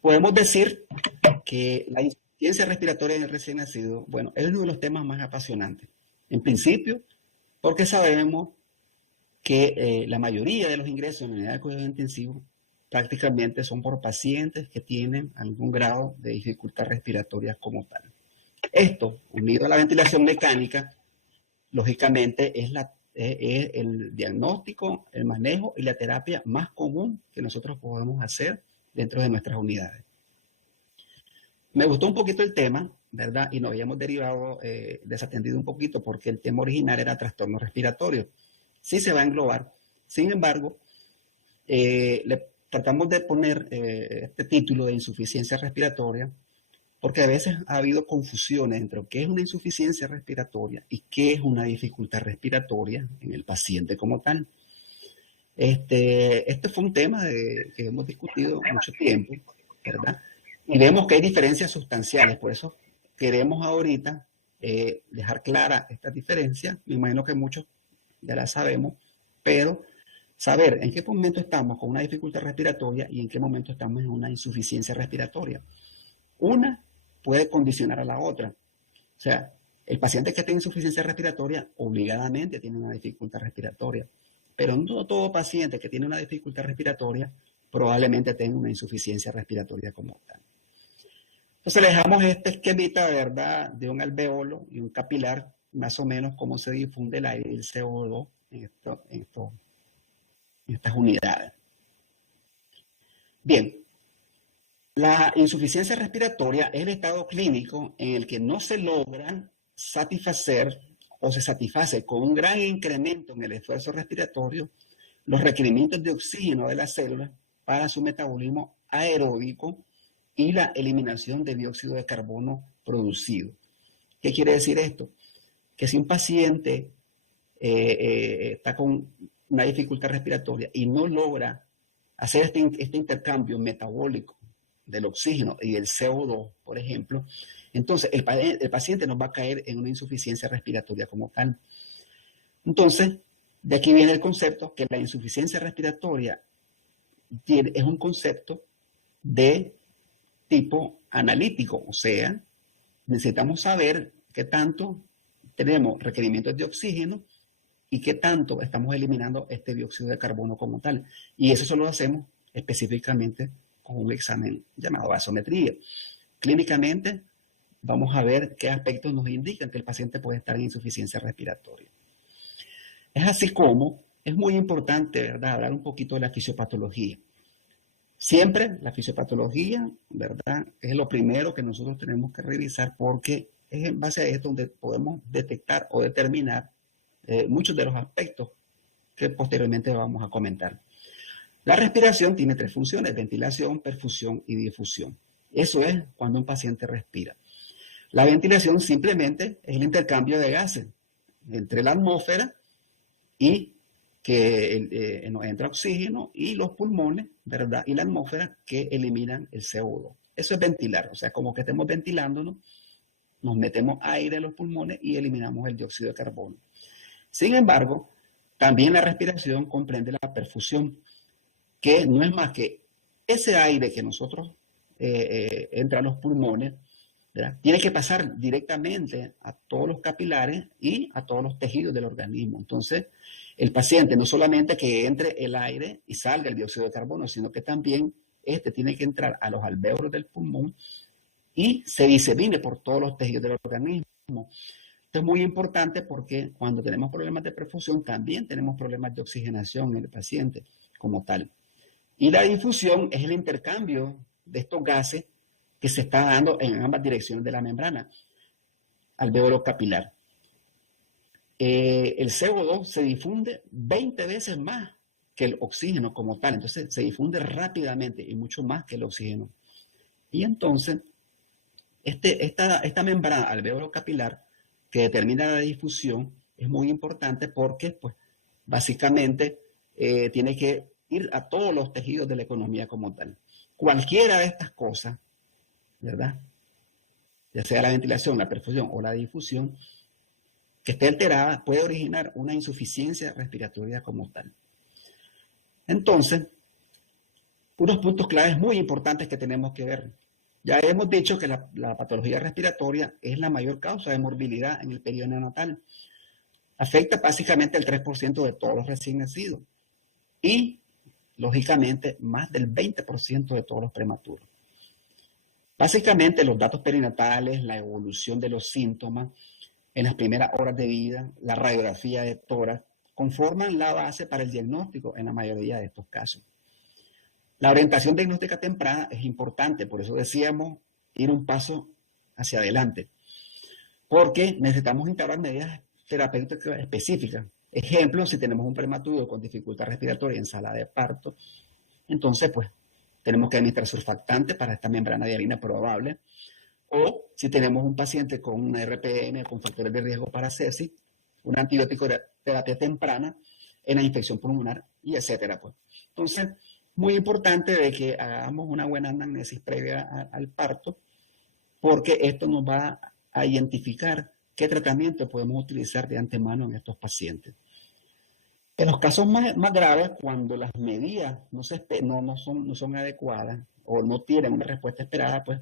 Podemos decir que la insuficiencia respiratoria en el recién nacido, bueno, es uno de los temas más apasionantes. En principio, porque sabemos que la mayoría de los ingresos en la unidad de cuidado intensivo prácticamente son por pacientes que tienen algún grado de dificultad respiratoria como tal. Esto, unido a la ventilación mecánica, lógicamente es el diagnóstico, el manejo y la terapia más común que nosotros podemos hacer dentro de nuestras unidades. Me gustó un poquito el tema, ¿verdad? Y nos habíamos derivado, desatendido un poquito porque el tema original era trastorno respiratorio. Sí se va a englobar. Sin embargo, le tratamos de poner este título de insuficiencia respiratoria porque a veces ha habido confusiones entre qué es una insuficiencia respiratoria y qué es una dificultad respiratoria en el paciente como tal. Este fue un tema que hemos discutido mucho tiempo, ¿verdad? Y vemos que hay diferencias sustanciales, por eso queremos ahorita dejar clara esta diferencia. Me imagino que muchos ya la sabemos, pero saber en qué momento estamos con una dificultad respiratoria y en qué momento estamos en una insuficiencia respiratoria. Una puede condicionar a la otra. O sea, el paciente que tiene insuficiencia respiratoria obligadamente tiene una dificultad respiratoria, pero no todo paciente que tiene una dificultad respiratoria probablemente tenga una insuficiencia respiratoria como tal. Entonces le dejamos este esquemita, ¿verdad?, de un alveolo y un capilar, más o menos cómo se difunde el aire y el CO2 en estas unidades. Bien, la insuficiencia respiratoria es el estado clínico en el que no se logra satisfacer o se satisface con un gran incremento en el esfuerzo respiratorio los requerimientos de oxígeno de las células para su metabolismo aeróbico y la eliminación de dióxido de carbono producido. ¿Qué quiere decir esto? Que si un paciente está con una dificultad respiratoria y no logra hacer este intercambio metabólico del oxígeno y del CO2, por ejemplo, entonces el paciente nos va a caer en una insuficiencia respiratoria como tal. Entonces, de aquí viene el concepto que la insuficiencia respiratoria es un concepto de tipo analítico, o sea, necesitamos saber qué tanto tenemos requerimientos de oxígeno y qué tanto estamos eliminando este dióxido de carbono como tal. Y eso solo lo hacemos específicamente con un examen llamado gasometría. Clínicamente vamos a ver qué aspectos nos indican que el paciente puede estar en insuficiencia respiratoria. Es así como es muy importante, ¿verdad?, hablar un poquito de la fisiopatología. Siempre la fisiopatología, ¿verdad?, es lo primero que nosotros tenemos que revisar porque es en base a esto donde podemos detectar o determinar muchos de los aspectos que posteriormente vamos a comentar. La respiración tiene tres funciones: ventilación, perfusión y difusión. Eso es cuando un paciente respira. La ventilación simplemente es el intercambio de gases entre la atmósfera y que nos entra oxígeno y los pulmones, ¿verdad?, y la atmósfera que eliminan el CO2. Eso es ventilar, o sea, como que estemos ventilándonos, nos metemos aire en los pulmones y eliminamos el dióxido de carbono. Sin embargo, también la respiración comprende la perfusión, que no es más que ese aire que nosotros entra a los pulmones, ¿verdad?, tiene que pasar directamente a todos los capilares y a todos los tejidos del organismo. Entonces, el paciente no solamente que entre el aire y salga el dióxido de carbono, sino que también tiene que entrar a los alvéolos del pulmón y se disemine por todos los tejidos del organismo. Esto es muy importante porque cuando tenemos problemas de perfusión también tenemos problemas de oxigenación en el paciente como tal. Y la difusión es el intercambio de estos gases que se está dando en ambas direcciones de la membrana alvéolo capilar. El CO2 se difunde 20 veces más que el oxígeno como tal, entonces se difunde rápidamente y mucho más que el oxígeno. Y entonces, esta membrana alvéolo capilar que determina la difusión es muy importante porque, pues, básicamente tiene que ir a todos los tejidos de la economía como tal. Cualquiera de estas cosas, ¿verdad?, ya sea la ventilación, la perfusión o la difusión, que esté alterada, puede originar una insuficiencia respiratoria como tal. Entonces, unos puntos claves muy importantes que tenemos que ver. Ya hemos dicho que la patología respiratoria es la mayor causa de morbilidad en el periodo neonatal. Afecta básicamente el 3% de todos los recién nacidos y, lógicamente, más del 20% de todos los prematuros. Básicamente, los datos perinatales, la evolución de los síntomas en las primeras horas de vida, la radiografía de tórax, conforman la base para el diagnóstico en la mayoría de estos casos. La orientación diagnóstica temprana es importante, por eso decíamos ir un paso hacia adelante, porque necesitamos instaurar medidas terapéuticas específicas. Ejemplo, si tenemos un prematuro con dificultad respiratoria en sala de parto, entonces pues tenemos que administrar surfactante para esta membrana dialina probable, o si tenemos un paciente con una RPM, con factores de riesgo para sepsis, un antibiótico de terapia temprana en la infección pulmonar, y etcétera. Pues. Entonces, muy importante de que hagamos una buena anamnesis previa al parto, porque esto nos va a identificar qué tratamiento podemos utilizar de antemano en estos pacientes. En los casos más graves, cuando las medidas no son adecuadas o no tienen una respuesta esperada, pues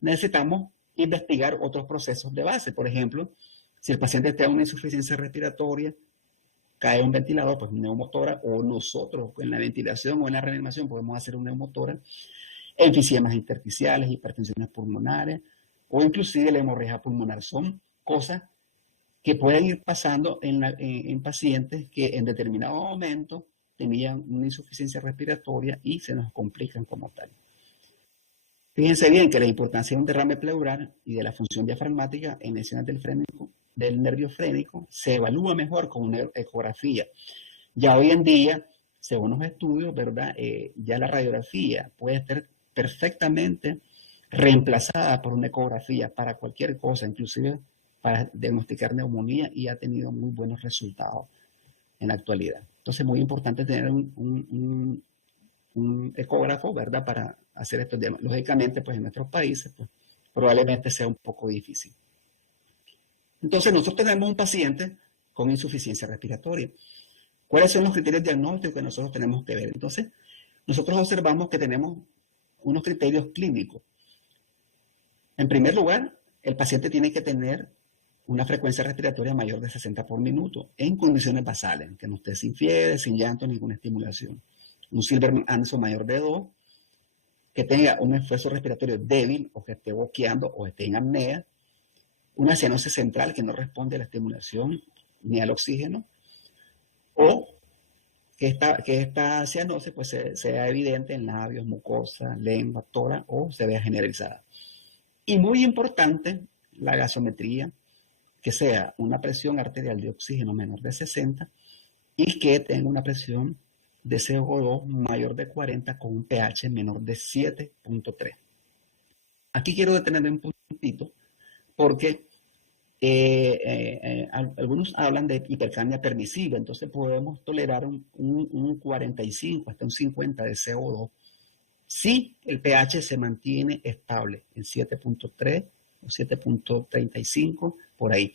necesitamos investigar otros procesos de base. Por ejemplo, si el paciente tiene una insuficiencia respiratoria, cae un ventilador, pues un neumotórax, o nosotros en la ventilación o en la reanimación podemos hacer un neumotórax, enfisiemas intersticiales, hipertensiones pulmonares, o inclusive la hemorragia pulmonar. Son cosas que pueden ir pasando en pacientes que en determinado momento tenían una insuficiencia respiratoria y se nos complican como tal. Fíjense bien que la importancia de un derrame pleural y de la función diafragmática en lesiones del nervio frénico se evalúa mejor con una ecografía. Ya hoy en día, según los estudios, ¿verdad? Ya la radiografía puede estar perfectamente reemplazada por una ecografía para cualquier cosa, inclusive para diagnosticar neumonía, y ha tenido muy buenos resultados en la actualidad. Entonces, muy importante tener un ecógrafo, ¿verdad? Para hacer esto. Lógicamente, pues en nuestros países, pues probablemente sea un poco difícil. Entonces, nosotros tenemos un paciente con insuficiencia respiratoria. ¿Cuáles son los criterios diagnósticos que nosotros tenemos que ver? Entonces, nosotros observamos que tenemos unos criterios clínicos. En primer lugar, el paciente tiene que tener una frecuencia respiratoria mayor de 60 por minuto en condiciones basales, que no esté sin fiebre, sin llanto, ninguna estimulación. Un Silverman Anderson mayor de 2, que tenga un esfuerzo respiratorio débil o que esté boqueando o esté en apnea, una cianosis central que no responde a la estimulación ni al oxígeno, o que esta cianosis pues, sea evidente en labios, mucosa, lengua, tórax, o se vea generalizada. Y muy importante, la gasometría, que sea una presión arterial de oxígeno menor de 60 y que tenga una presión de CO2 mayor de 40 con un pH menor de 7.3. Aquí quiero detenerme un puntito porque algunos hablan de hipercapnia permisiva, entonces podemos tolerar un 45 hasta un 50 de CO2 si el pH se mantiene estable en 7.3 o 7.35, por ahí.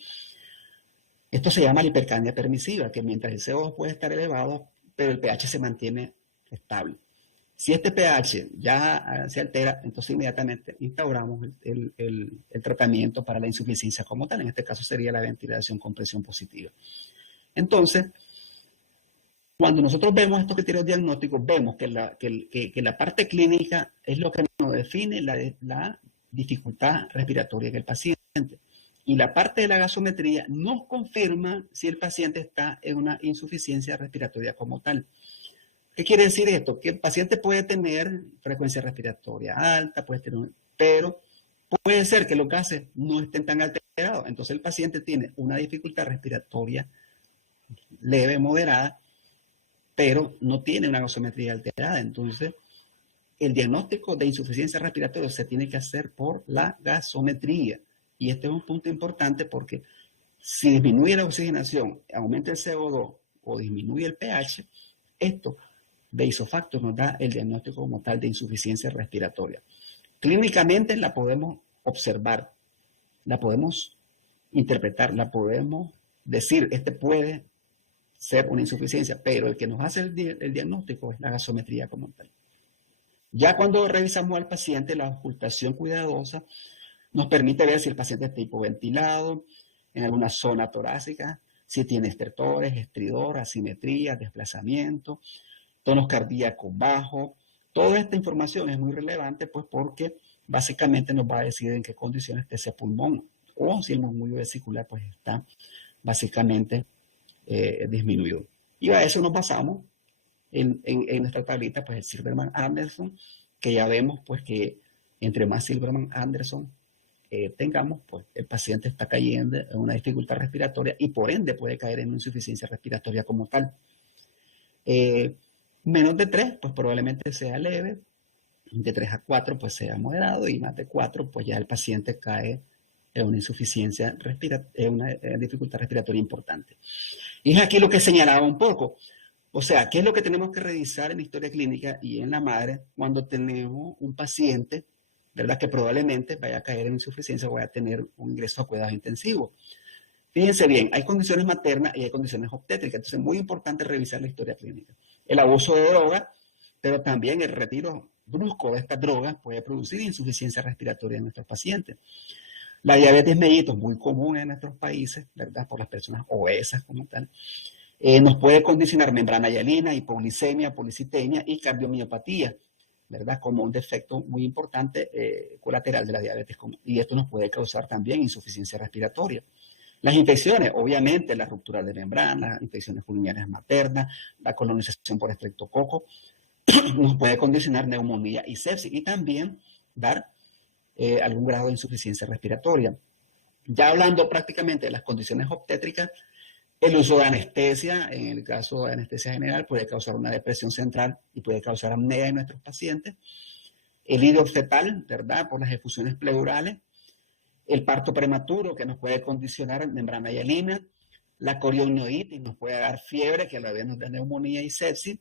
Esto se llama la hipercapnia permisiva, que mientras el CO2 puede estar elevado, pero el pH se mantiene estable. Si este pH ya se altera, entonces inmediatamente instauramos el tratamiento para la insuficiencia como tal. En este caso sería la ventilación con presión positiva. Entonces, cuando nosotros vemos estos criterios diagnósticos, vemos que la parte clínica es lo que nos define la dificultad respiratoria del paciente. Y la parte de la gasometría nos confirma si el paciente está en una insuficiencia respiratoria como tal. ¿Qué quiere decir esto? Que el paciente puede tener frecuencia respiratoria alta, pero puede ser que los gases no estén tan alterados. Entonces el paciente tiene una dificultad respiratoria leve, moderada, pero no tiene una gasometría alterada. Entonces, el diagnóstico de insuficiencia respiratoria se tiene que hacer por la gasometría. Y este es un punto importante porque si disminuye la oxigenación, aumenta el CO2 o disminuye el pH, esto de isofacto nos da el diagnóstico como tal de insuficiencia respiratoria. Clínicamente la podemos observar, la podemos interpretar, la podemos decir, este puede ser una insuficiencia, pero el que nos hace el diagnóstico es la gasometría como tal. Ya cuando revisamos al paciente, la ocultación cuidadosa nos permite ver si el paciente está hipoventilado, en alguna zona torácica, si tiene estertores, estridor, asimetría, desplazamiento, tonos cardíacos bajos. Toda esta información es muy relevante, pues porque básicamente nos va a decir en qué condiciones está ese pulmón, o si el murmullo vesicular pues está básicamente disminuido. Y a eso nos basamos en nuestra tablita, pues el Silberman-Anderson, que ya vemos pues que entre más Silberman-Anderson tengamos, pues el paciente está cayendo en una dificultad respiratoria y por ende puede caer en una insuficiencia respiratoria como tal. Menos de 3, pues probablemente sea leve, de 3 a 4, pues sea moderado, y más de 4, pues ya el paciente cae en una insuficiencia respiratoria, en una dificultad respiratoria importante. Y es aquí lo que señalaba un poco. O sea, ¿qué es lo que tenemos que revisar en la historia clínica y en la madre cuando tenemos un paciente, ¿verdad?, que probablemente vaya a caer en insuficiencia o vaya a tener un ingreso a cuidados intensivos? Fíjense bien, hay condiciones maternas y hay condiciones obstétricas, entonces es muy importante revisar la historia clínica. El abuso de drogas, pero también el retiro brusco de estas drogas puede producir insuficiencia respiratoria en nuestros pacientes. La diabetes mellitus, muy común en nuestros países, ¿verdad?, por las personas obesas como tal, nos puede condicionar membrana hialina, hipoglicemia, policitemia y cardiomiopatía, ¿verdad?, como un defecto muy importante colateral de la diabetes. Y esto nos puede causar también insuficiencia respiratoria. Las infecciones, obviamente, la ruptura de membrana, infecciones pulmonares maternas, la colonización por estreptococo, nos puede condicionar neumonía y sepsis y también dar algún grado de insuficiencia respiratoria. Ya hablando prácticamente de las condiciones obstétricas, el uso de anestesia, en el caso de anestesia general, puede causar una depresión central y puede causar apnea en nuestros pacientes. El hídro fetal, ¿verdad?, por las efusiones pleurales. El parto prematuro, que nos puede condicionar membrana hialina. La corionitis nos puede dar fiebre, que a la vez nos da neumonía y sepsis,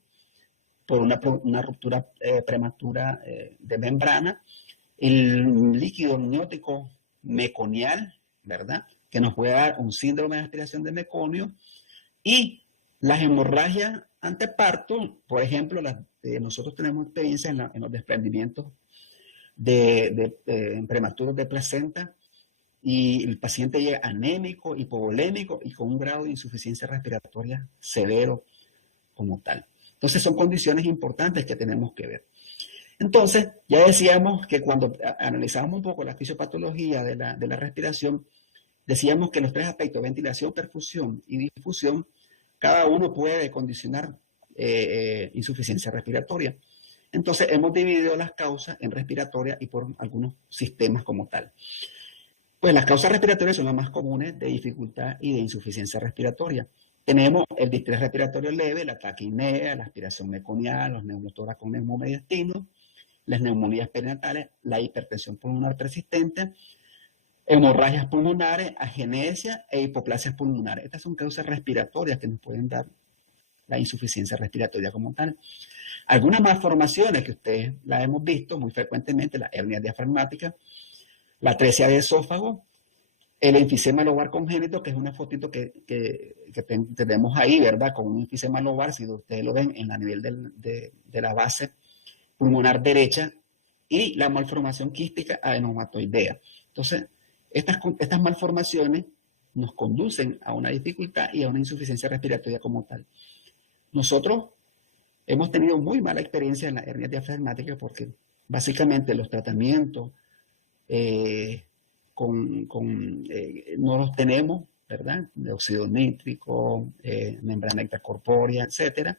por una ruptura prematura de membrana. El líquido amniótico meconial, ¿verdad?, que nos puede dar un síndrome de aspiración de meconio. Y las hemorragias anteparto, por ejemplo, nosotros tenemos experiencia en los desprendimientos prematuros de placenta, y el paciente llega anémico, hipovolémico y con un grado de insuficiencia respiratoria severo como tal. Entonces son condiciones importantes que tenemos que ver. Entonces, ya decíamos que cuando analizamos un poco la fisiopatología de la respiración, decíamos que los 3 aspectos, ventilación, perfusión y difusión, cada uno puede condicionar insuficiencia respiratoria. Entonces, hemos dividido las causas en respiratoria y por algunos sistemas como tal. Pues las causas respiratorias son las más comunes de dificultad y de insuficiencia respiratoria. Tenemos el distrés respiratorio leve, la taquipnea, la aspiración meconial, los neumotórax con neumomediastino, las neumonías perinatales, la hipertensión pulmonar persistente, hemorragias pulmonares, agenesia e hipoplasias pulmonares. Estas son causas respiratorias que nos pueden dar la insuficiencia respiratoria como tal. Algunas malformaciones que ustedes las hemos visto muy frecuentemente, la hernia diafragmática, la atresia de esófago, el enfisema lobar congénito, que es una fotito que tenemos ahí, ¿verdad?, con un enfisema lobar, si ustedes lo ven en la nivel de la base pulmonar derecha, y la malformación quística adenomatoidea. Entonces, estas malformaciones nos conducen a una dificultad y a una insuficiencia respiratoria como tal. Nosotros hemos tenido muy mala experiencia en la hernia diafragmática porque básicamente los tratamientos no los tenemos, ¿verdad?, de óxido nítrico, membrana extracorpórea, etcétera.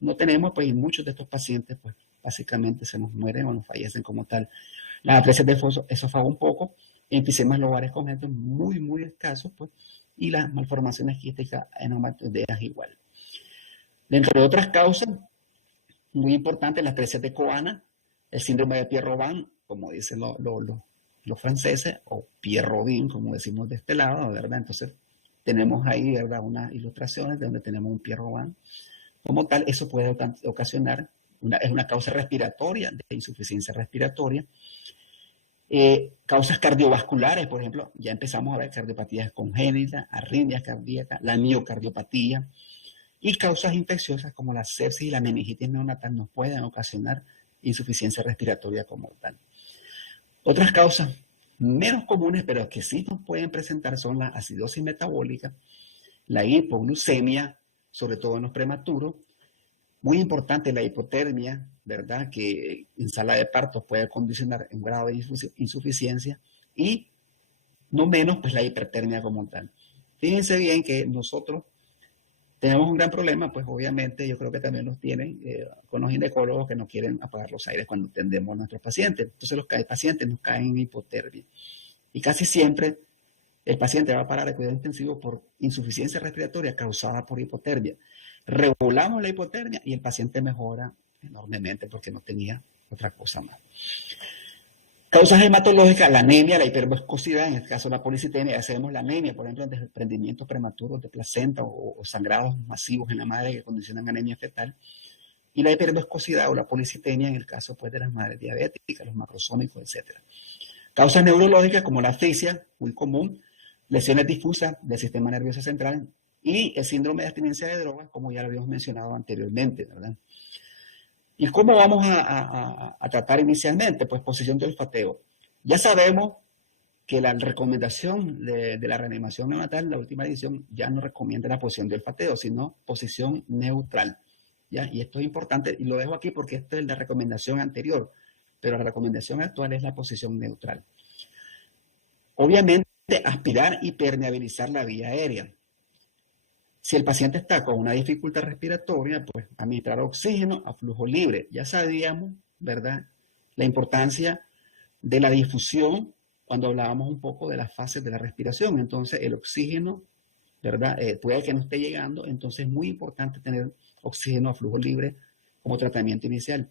No tenemos, pues, y muchos de estos pacientes, pues, básicamente se nos mueren o nos fallecen como tal. Las atresias de esófago un poco, enfisemas lobares congénitos muy, muy escasos, pues, y las malformaciones quísticas adenomatoideas igual. Dentro de otras causas, muy importantes, las atresia de Coana, el síndrome de Pierre-Robin, como dicen los franceses, o Pierre-Robin, como decimos de este lado, ¿verdad? Entonces, tenemos ahí, ¿verdad?, unas ilustraciones donde tenemos un Pierre-Robin. Como tal, eso puede ocasionar, es una causa respiratoria, de insuficiencia respiratoria. Causas cardiovasculares, por ejemplo, ya empezamos a ver cardiopatías congénitas, arritmias cardíacas, la miocardiopatía, y causas infecciosas como la sepsis y la meningitis neonatal nos pueden ocasionar insuficiencia respiratoria como tal. Otras causas menos comunes, pero que sí nos pueden presentar, son la acidosis metabólica, la hipoglucemia, sobre todo en los prematuros. Muy importante la hipotermia, ¿verdad? Que en sala de parto puede condicionar un grado de insuficiencia. Y no menos, pues la hipertermia como tal. Fíjense bien que nosotros tenemos un gran problema, pues obviamente yo creo que también los tienen con los ginecólogos que no quieren apagar los aires cuando atendemos a nuestros pacientes. Entonces los pacientes nos caen en hipotermia. Y casi siempre el paciente va a parar de cuidado intensivo por insuficiencia respiratoria causada por hipotermia. Regulamos la hipotermia y el paciente mejora enormemente porque no tenía otra cosa más. Causas hematológicas, la anemia, la hiperviscosidad, en el caso de la policitemia, ya sabemos la anemia, por ejemplo, desprendimientos prematuros de placenta o sangrados masivos en la madre que condicionan anemia fetal. Y la hiperviscosidad o la policitemia en el caso pues, de las madres diabéticas, los macrosómicos, etc. Causas neurológicas como la asfixia, muy común, lesiones difusas del sistema nervioso central y el síndrome de abstinencia de drogas, como ya lo habíamos mencionado anteriormente, ¿verdad? ¿Y cómo vamos a tratar inicialmente? Pues posición de olfateo. Ya sabemos que la recomendación de la reanimación neonatal, la última edición, ya no recomienda la posición de olfateo, sino posición neutral. ¿Ya? Y esto es importante, y lo dejo aquí porque esta es la recomendación anterior, pero la recomendación actual es la posición neutral. Obviamente, aspirar y permeabilizar la vía aérea. Si el paciente está con una dificultad respiratoria, pues administrar oxígeno a flujo libre. Ya sabíamos, ¿verdad?, la importancia de la difusión cuando hablábamos un poco de las fases de la respiración. Entonces, el oxígeno, ¿verdad?, puede que no esté llegando. Entonces, es muy importante tener oxígeno a flujo libre como tratamiento inicial.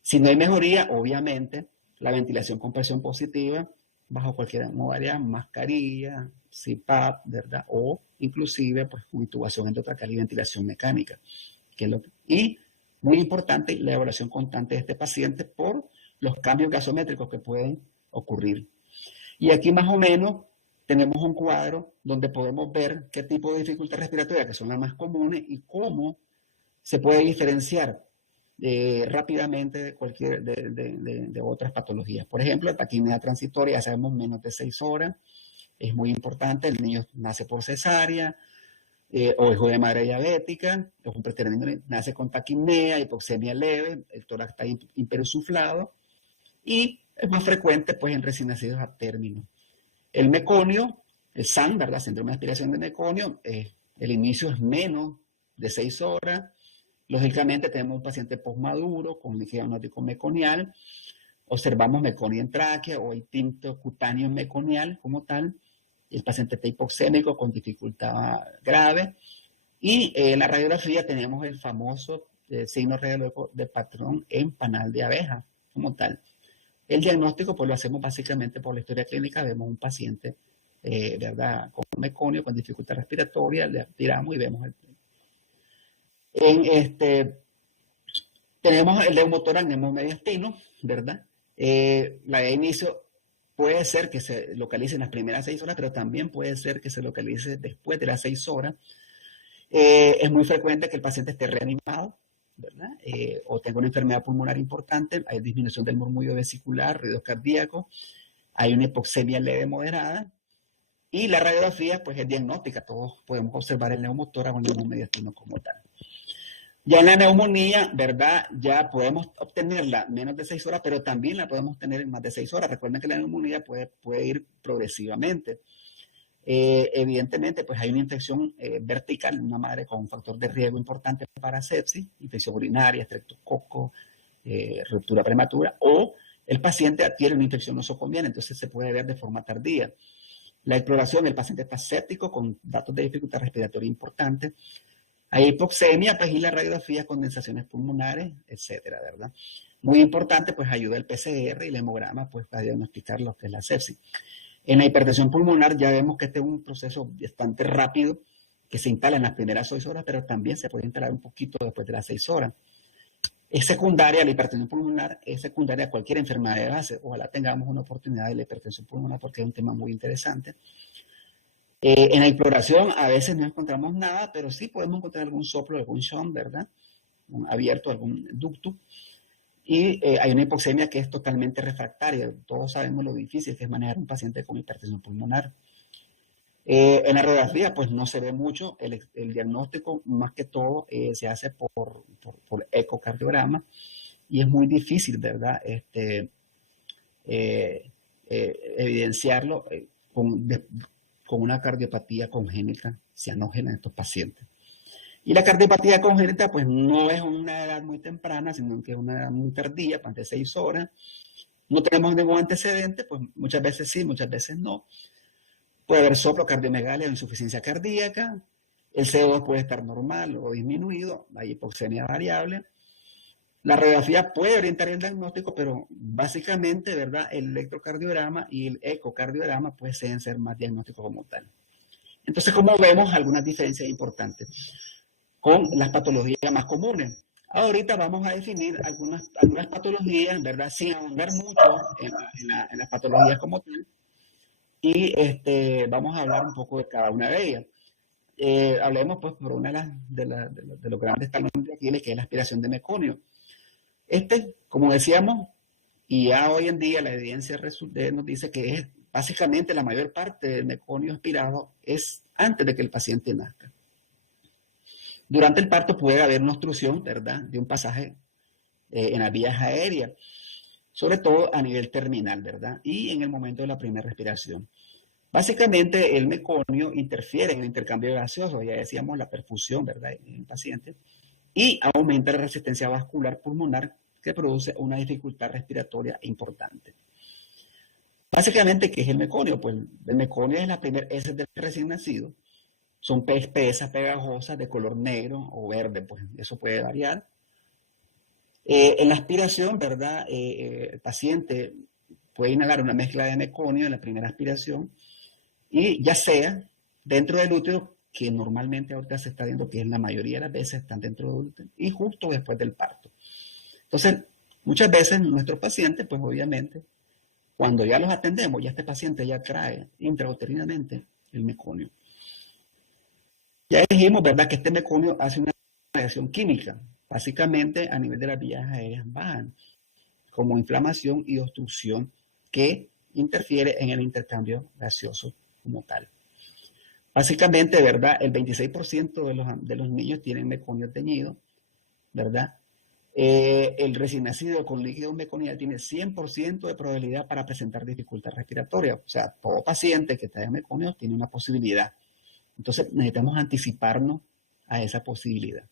Si no hay mejoría, obviamente, la ventilación con presión positiva, bajo cualquier modalidad, mascarilla, CPAP, ¿verdad? O inclusive, pues, intubación endotraqueal y ventilación mecánica. Y, muy importante, la evaluación constante de este paciente por los cambios gasométricos que pueden ocurrir. Y aquí, más o menos, tenemos un cuadro donde podemos ver qué tipo de dificultad respiratoria, que son las más comunes, y cómo se puede diferenciar rápidamente de cualquier de otras patologías. Por ejemplo, la taquipnea transitoria, ya sabemos, menos de 6 horas, es muy importante. El niño nace por cesárea, o hijo de madre diabética, o un preterniano nace con taquipnea, hipoxemia leve, el tórax está hiperinsuflado, y es más frecuente pues en recién nacidos a término. El meconio, el SAN, ¿verdad? Síndrome de aspiración de meconio, el inicio es menos de 6 horas. Lógicamente tenemos un paciente postmaduro con líquido amniótico meconial, observamos meconio en tráquea o el tinto cutáneo meconial como tal, el paciente está hipoxémico con dificultad grave, y en la radiografía tenemos el famoso signo radiológico de patrón en panal de abeja como tal. El diagnóstico pues lo hacemos básicamente por la historia clínica, vemos un paciente, ¿verdad?, con meconio, con dificultad respiratoria, le aspiramos y vemos tenemos el neumotórax neumomediastino, ¿verdad? La de inicio puede ser que se localice en las primeras 6 horas, pero también puede ser que se localice después de las 6 horas. Es muy frecuente que el paciente esté reanimado, ¿verdad? O tenga una enfermedad pulmonar importante, hay disminución del murmullo vesicular, ruido cardíaco, hay una hipoxemia leve moderada, y la radiografía pues es diagnóstica, todos podemos observar el neumotórax o el neumomediastino como tal. Ya en la neumonía, ¿verdad? Ya podemos obtenerla menos de 6 horas, pero también la podemos tener en más de 6 horas. Recuerden que la neumonía puede ir progresivamente. Evidentemente, pues hay una infección vertical, una madre con un factor de riesgo importante para sepsis, infección urinaria, estreptococo, ruptura prematura, o el paciente adquiere una infección nosocomial, entonces se puede ver de forma tardía. La exploración, el paciente está séptico con datos de dificultad respiratoria importantes. Hay hipoxemia, pues, y la radiografía, condensaciones pulmonares, etcétera, ¿verdad? Muy importante, pues, ayuda el PCR y el hemograma, pues, para diagnosticar lo que es la sepsis. En la hipertensión pulmonar ya vemos que este es un proceso bastante rápido que se instala en las primeras 6 horas, pero también se puede instalar un poquito después de las 6 horas. Es secundaria, la hipertensión pulmonar es secundaria a cualquier enfermedad de base. Ojalá tengamos una oportunidad de la hipertensión pulmonar porque es un tema muy interesante. En la exploración a veces no encontramos nada, pero sí podemos encontrar algún soplo, algún shunt, ¿verdad? Abierto, algún ducto. Y hay una hipoxemia que es totalmente refractaria. Todos sabemos lo difícil que es manejar un paciente con hipertensión pulmonar. En la radiografía, pues no se ve mucho. El diagnóstico, más que todo, se hace por ecocardiograma y es muy difícil, ¿verdad? Evidenciarlo con una cardiopatía congénita cianógena en estos pacientes. Y la cardiopatía congénita, pues no es una edad muy temprana, sino que es una edad muy tardía, más de 6 horas. No tenemos ningún antecedente, pues muchas veces sí, muchas veces no. Puede haber soplo, cardiomegalia o insuficiencia cardíaca. El CO2 puede estar normal o disminuido, hay hipoxemia variable. La radiografía puede orientar el diagnóstico, pero básicamente, ¿verdad? El electrocardiograma y el ecocardiograma pueden ser más diagnósticos como tal. Entonces, como vemos, algunas diferencias importantes con las patologías más comunes. Ahorita vamos a definir algunas patologías, ¿verdad? Sin ahondar mucho en las patologías como tal. Y vamos a hablar un poco de cada una de ellas. Hablemos, pues, por una de los grandes talones de Aquiles, que es la aspiración de meconio. Como decíamos, y ya hoy en día la evidencia nos dice que es básicamente la mayor parte del meconio aspirado es antes de que el paciente nazca. Durante el parto puede haber una obstrucción, ¿verdad?, de un pasaje en las vías aéreas, sobre todo a nivel terminal, ¿verdad?, y en el momento de la primera respiración. Básicamente, el meconio interfiere en el intercambio gaseoso, ya decíamos la perfusión, ¿verdad?, en el paciente, y aumenta la resistencia vascular pulmonar, que produce una dificultad respiratoria importante. Básicamente, ¿qué es el meconio? Pues el meconio es la primera heces del recién nacido. Son espesas, pegajosas, de color negro o verde, pues eso puede variar. En la aspiración, ¿verdad? El paciente puede inhalar una mezcla de meconio en la primera aspiración y ya sea dentro del útero, que normalmente ahorita se está viendo que en la mayoría de las veces están dentro del útero, y justo después del parto. Entonces, muchas veces nuestros pacientes, pues obviamente, cuando ya los atendemos, ya este paciente ya trae intrauterinamente el meconio. Ya dijimos, ¿verdad?, que este meconio hace una reacción química, básicamente a nivel de las vías aéreas bajan, como inflamación y obstrucción que interfiere en el intercambio gaseoso como tal. Básicamente, ¿verdad?, el 26% de los niños tienen meconio teñido, ¿verdad? El recién nacido con líquido meconial tiene 100% de probabilidad para presentar dificultad respiratoria. O sea, todo paciente que tenga meconio tiene una posibilidad. Entonces, necesitamos anticiparnos a esa posibilidad.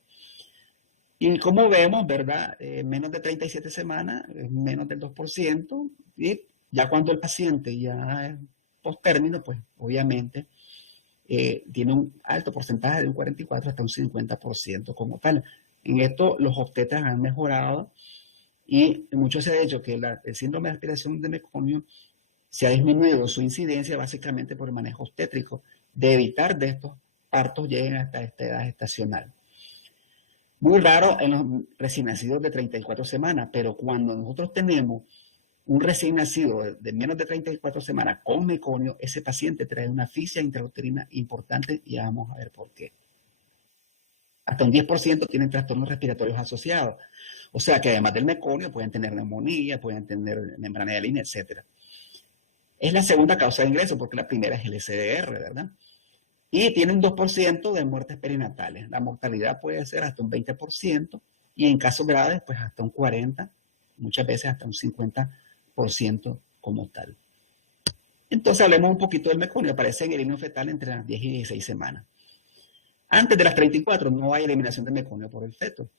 Y como vemos, ¿verdad? Menos de 37 semanas, menos del 2%, y ya cuando el paciente ya es post-término, pues obviamente tiene un alto porcentaje de un 44 hasta un 50% como tal. En esto los obstetras han mejorado y mucho se ha dicho que el síndrome de aspiración de meconio se ha disminuido su incidencia básicamente por el manejo obstétrico, de evitar de estos partos lleguen hasta esta edad gestacional. Muy raro en los recién nacidos de 34 semanas, pero cuando nosotros tenemos un recién nacido de menos de 34 semanas con meconio, ese paciente trae una asfixia intrauterina importante y ya vamos a ver por qué. Hasta un 10% tienen trastornos respiratorios asociados. O sea que además del meconio pueden tener neumonía, pueden tener membrana de línea, etc. Es la segunda causa de ingreso porque la primera es el SDR, ¿verdad? Y tiene un 2% de muertes perinatales. La mortalidad puede ser hasta un 20% y en casos graves, pues hasta un 40%, muchas veces hasta un 50% como tal. Entonces hablemos un poquito del meconio. Aparece en el hilo fetal entre las 10 y 16 semanas. Antes de las 34 no hay eliminación de meconio por el feto.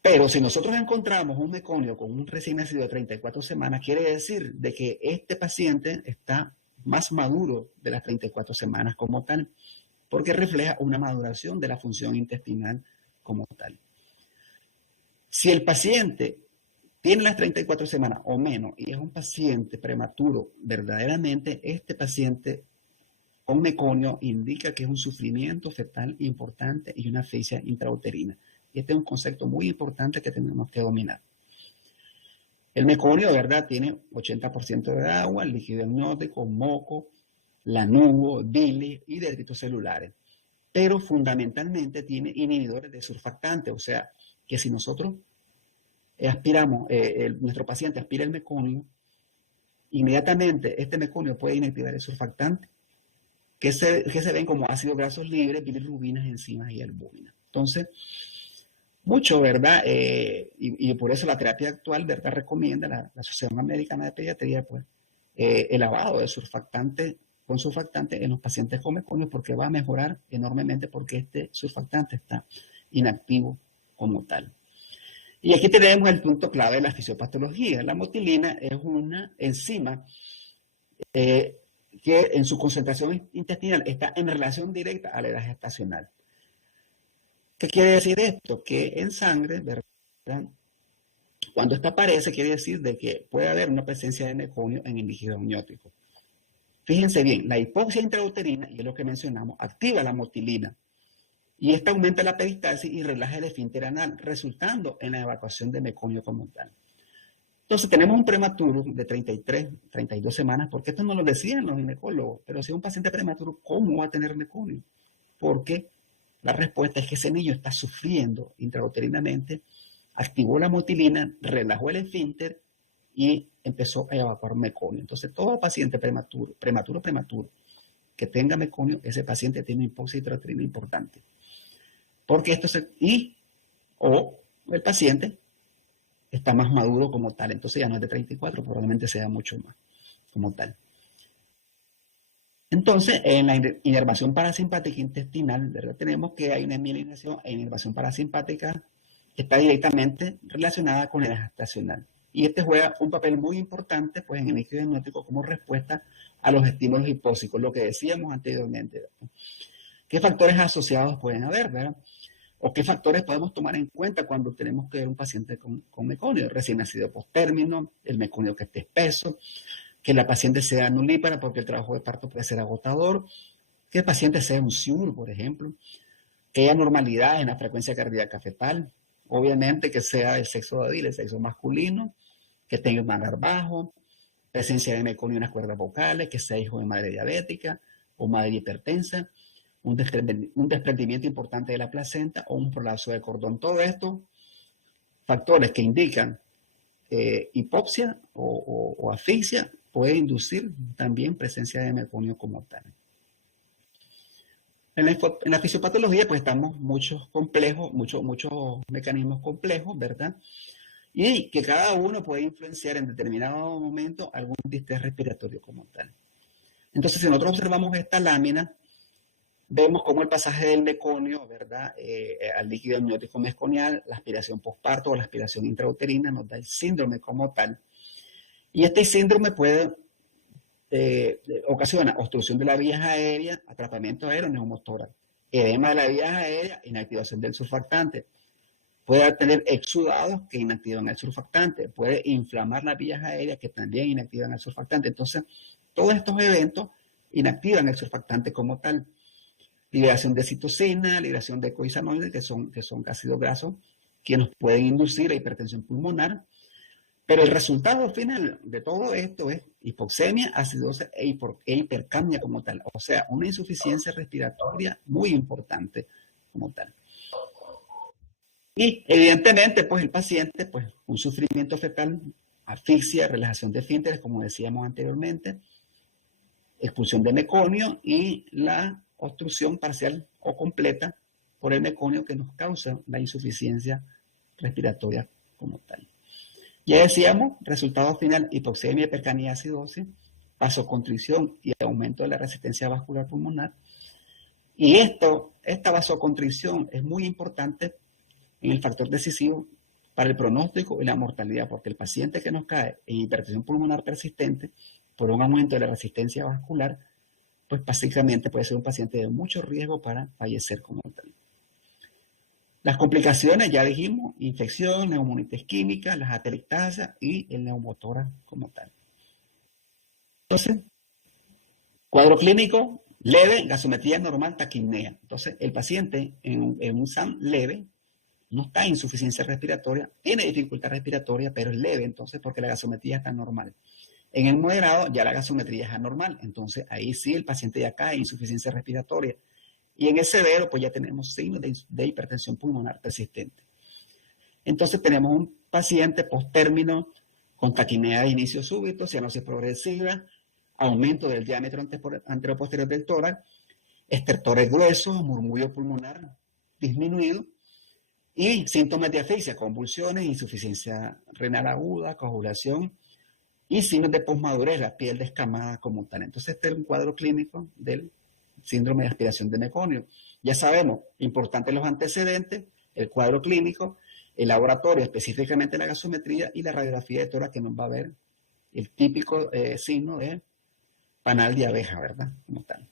Pero si nosotros encontramos un meconio con un recién nacido de 34 semanas, quiere decir de que este paciente está más maduro de las 34 semanas como tal, porque refleja una maduración de la función intestinal como tal. Si el paciente tiene las 34 semanas o menos y es un paciente prematuro, verdaderamente este paciente con meconio indica que es un sufrimiento fetal importante y una asfixia intrauterina. Y este es un concepto muy importante que tenemos que dominar. El meconio, ¿verdad?, tiene 80% de agua, líquido amniótico, moco, lanugo, bilis y detritos celulares. Pero fundamentalmente tiene inhibidores de surfactante, o sea, que si nosotros nuestro paciente aspira el meconio, inmediatamente este meconio puede inactivar el surfactante, que se ven como ácidos grasos libres, bilirrubinas, enzimas y albúminas. Entonces, mucho, ¿verdad? Y por eso la terapia actual, ¿verdad? Recomienda la Asociación Americana de Pediatría, pues, el lavado de surfactante con surfactante en los pacientes con meconio, porque va a mejorar enormemente porque este surfactante está inactivo como tal. Y aquí tenemos el punto clave de la fisiopatología. La motilina es una enzima que en su concentración intestinal está en relación directa a la edad gestacional. ¿Qué quiere decir esto? Que en sangre, ¿verdad? Cuando esta aparece, quiere decir de que puede haber una presencia de meconio en el líquido amniótico. Fíjense bien, la hipoxia intrauterina, y es lo que mencionamos, activa la motilina. Y esta aumenta la peristalsis y relaja el esfínter anal, resultando en la evacuación de meconio como tal. Entonces tenemos un prematuro de 33, 32 semanas, porque esto no lo decían los ginecólogos, pero si es un paciente prematuro, ¿cómo va a tener meconio? Porque la respuesta es que ese niño está sufriendo intrauterinamente, activó la motilina, relajó el esfínter y empezó a evacuar meconio. Entonces todo paciente prematuro, que tenga meconio, ese paciente tiene una hipoxia intrauterina importante. Porque o el paciente está más maduro como tal, entonces ya no es de 34, probablemente sea mucho más como tal. Entonces, en la inervación parasimpática intestinal, ¿verdad? Tenemos que hay una mielinación e inervación parasimpática que está directamente relacionada con la edad gestacional. Y este juega un papel muy importante pues, en el líquido amniótico como respuesta a los estímulos hipóxicos, lo que decíamos anteriormente, ¿verdad? ¿Qué factores asociados pueden haber, verdad? ¿O qué factores podemos tomar en cuenta cuando tenemos que ver un paciente con meconio? Recién nacido post-término, el meconio que esté espeso, que la paciente sea nulípara porque el trabajo de parto puede ser agotador, que el paciente sea un SIUR, por ejemplo, que haya normalidad en la frecuencia cardíaca fetal, obviamente que sea del sexo débil, el sexo masculino, que tenga un magar bajo, presencia de meconio en las cuerdas vocales, que sea hijo de madre diabética o madre hipertensa, un desprendimiento importante de la placenta o un prolapso de cordón. Todo esto, factores que indican hipoxia o asfixia, puede inducir también presencia de meconio como tal. En la fisiopatología, pues estamos muchos mecanismos complejos, ¿verdad? Y que cada uno puede influenciar en determinado momento algún distrés respiratorio como tal. Entonces, si nosotros observamos esta lámina, vemos cómo el pasaje del meconio, ¿verdad? Al líquido amniótico meconial, la aspiración posparto o la aspiración intrauterina nos da el síndrome como tal. Y este síndrome puede ocasiona obstrucción de la vía aérea, atrapamiento aéreo, neumotórax, edema de la vía aérea, inactivación del surfactante. Puede tener exudados que inactivan el surfactante, puede inflamar las vías aéreas que también inactivan el surfactante. Entonces, todos estos eventos inactivan el surfactante como tal. Liberación de citocina, liberación de coisanoides, que son ácidos grasos, que nos pueden inducir a hipertensión pulmonar. Pero el resultado final de todo esto es hipoxemia, acidosis e hipercapnia como tal. O sea, una insuficiencia respiratoria muy importante como tal. Y evidentemente, pues el paciente, pues un sufrimiento fetal, asfixia, relajación de esfínteres, como decíamos anteriormente, expulsión de meconio y la obstrucción parcial o completa por el meconio que nos causa la insuficiencia respiratoria como tal. Ya decíamos, resultado final, hipoxemia, hipercapnia, acidosis, vasoconstricción y aumento de la resistencia vascular pulmonar. Y esta vasoconstricción es muy importante en el factor decisivo para el pronóstico y la mortalidad, porque el paciente que nos cae en hipertensión pulmonar persistente por un aumento de la resistencia vascular, pues básicamente puede ser un paciente de mucho riesgo para fallecer como tal. Las complicaciones, ya dijimos, infección, neumonitis química, las atelectasias y el neumotórax como tal. Entonces, cuadro clínico leve, gasometría normal, taquipnea. Entonces, el paciente en un SAM leve no está en insuficiencia respiratoria, tiene dificultad respiratoria, pero es leve, entonces, porque la gasometría está normal. En el moderado, ya la gasometría es anormal, entonces ahí sí el paciente ya cae en insuficiencia respiratoria. Y en el severo, pues ya tenemos signos de hipertensión pulmonar persistente. Entonces tenemos un paciente post-término con taquipnea de inicio súbito, cianosis progresiva, aumento del diámetro anteroposterior del tórax, estertores gruesos, murmullo pulmonar disminuido y síntomas de asfixia, convulsiones, insuficiencia renal aguda, coagulación y signos de posmadurez, la piel descamada como tal. Entonces este es un cuadro clínico del síndrome de aspiración de meconio. Ya sabemos, importantes los antecedentes, el cuadro clínico, el laboratorio, específicamente la gasometría y la radiografía de tórax que nos va a ver el típico signo de panal de abeja, ¿verdad? Como tal.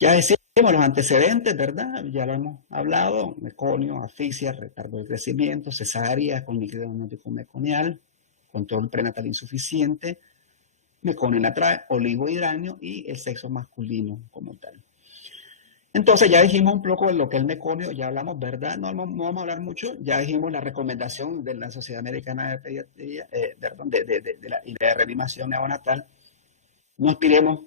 Ya decimos los antecedentes, ¿verdad? Ya lo hemos hablado, meconio, asfixia, retardo del crecimiento, cesárea con líquido amniótico meconial, control prenatal insuficiente, meconio lateral, oligohidranio y el sexo masculino como tal. Entonces ya dijimos un poco de lo que es el meconio, ya hablamos, ¿verdad? No vamos a hablar mucho, ya dijimos la recomendación de la Sociedad Americana de Pediatría, perdón, de la reanimación neonatal. No aspiremos,